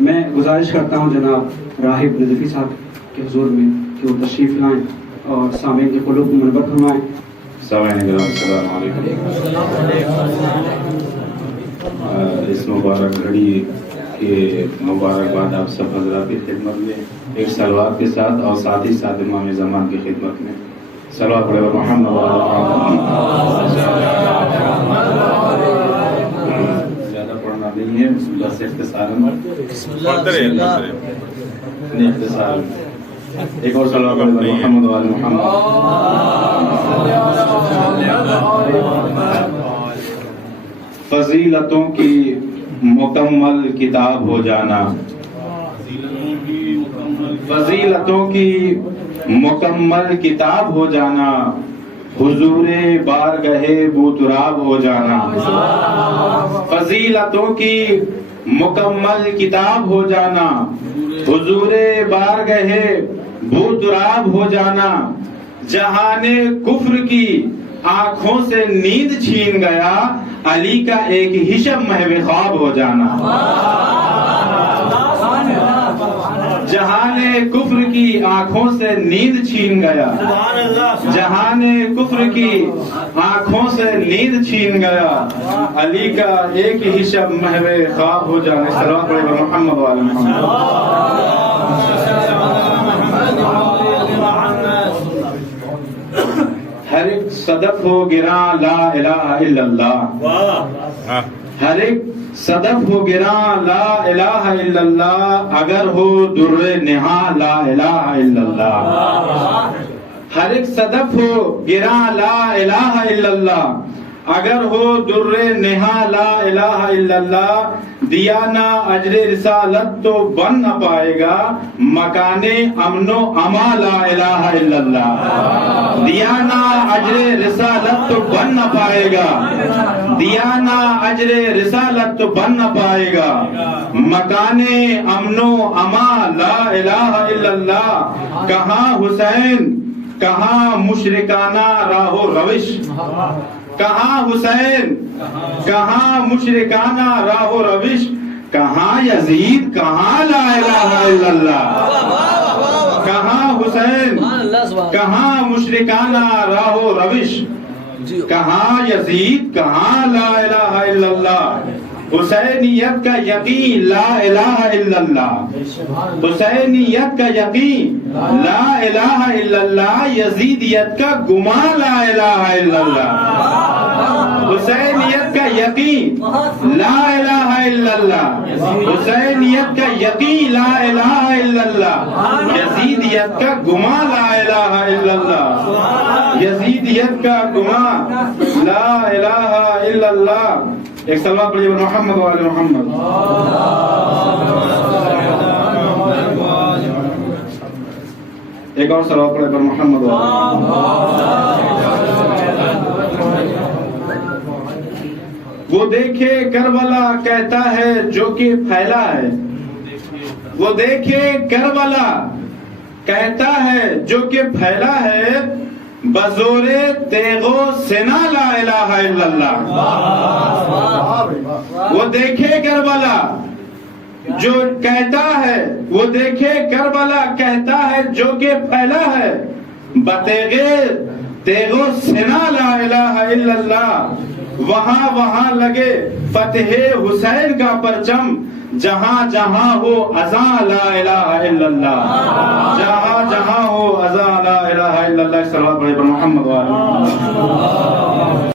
میں گزارش کرتا ہوں جناب راہب نظفی صاحب کے حضور میں کہ وہ تشریف لائیں اور سامعین کے قلوب کو منور فرمائیں۔ سامعین کرام السلام علیکم۔ اس مبارک گھڑی کے مبارکباد آپ سب حضرات کی خدمت میں ایک سلوات کے ساتھ اور ساتھ ہی ساتھ امام زمان کی خدمت میں سلوات پڑھے محمد زیادہ پڑھنا نہیں ہے، بس اختصار اختصار ایک اور سلوات پڑھے محمد وعلی محمد۔ فضیلتوں کی مکمل کتاب ہو جانا، فضیلتوں کی مکمل کتاب ہو جانا، حضور بارگاہ بوتراب ہو جانا۔ فضیلتوں کی مکمل کتاب ہو جانا، حضور بارگاہ بوتراب ہو جانا، جہان کفر کی آنکھوں سے نیند چھین گیا، علی کا ایک حشم محو خواب ہو جانا۔ جہان کفر کی آنکھوں سے نیند چھین گیا، جہان کفر کی آنکھوں سے نیند چھین گیا، علی کا ایک حشم محو خواب ہو جانا۔ صلوات پڑھے محمد وعلی محمد۔ ہر ایک صدف ہو گراں لا الہ الا اللہ، ہر ایک صدف ہو گراں لا الہ الا اللہ، اگر ہو در نہاں لا الہ الا اللہ۔ ہر ایک صدف ہو گراں لا الہ الا اللہ، اگر ہو در نہاں لا الہ الا اللہ، دیا نہ اجر رسالت تو بن نہ پائے گا، مکان امن و اما لا الہ الا اللہ۔ دیا نہ اجر رسالت تو بن نہ پائے گا، دیا نہ اجر رسالت تو بن نہ پائے گا، مکان امن و اما لا الہ الا اللہ۔ کہاں حسین کہاں مشرکانہ راہ و روش، کہاں حسین کہاں مشرکانہ راہ و روش، کہاں یزید کہاں لا الہ الا اللہ۔ کہاں حسین کہاں مشرکانہ راہ و روش، کہاں یزید کہاں لا الہ الا اللہ۔ حسینیت کا یقین لا الہ الا اللہ، حسینیت کا یقین لا الہ الا اللہ، یزیدیت کا گمان لا الہ الا اللہ۔ حسینیت کا یقین لا الہ الا اللہ، حسینیت کا یقین لا الہ الا اللہ، یزیدیت کا گمان لا الہ الا اللہ، یزیدیت کا گمان لا الہ الا اللہ۔ ایک سلوات پڑھیے محمد وعلی محمد۔ ایک اور سلوات پڑھے پر محمد وعلی محمد۔ وہ دیکھے کربلا کہتا ہے جو کہ پھیلا ہے، وہ دیکھے کربلا کہتا ہے جو کہ پھیلا ہے، بزور تیغ و سنا لا الہ الا اللہ۔ وہ دیکھے کربلا جو کہتا ہے، وہ دیکھے کربلا کہتا ہے جو کہ پھیلا ہے، بتیغے تیغ و سنا لا الہ الا اللہ۔ وہاں وہاں لگے فتح حسین کا پرچم، جہاں جہاں ہو اذاں لا الہ الا اللہ، جہاں جہاں ہو اذاں لا الہ الا اللہ۔ صلوات پڑھے پر محمد وعلی محمد۔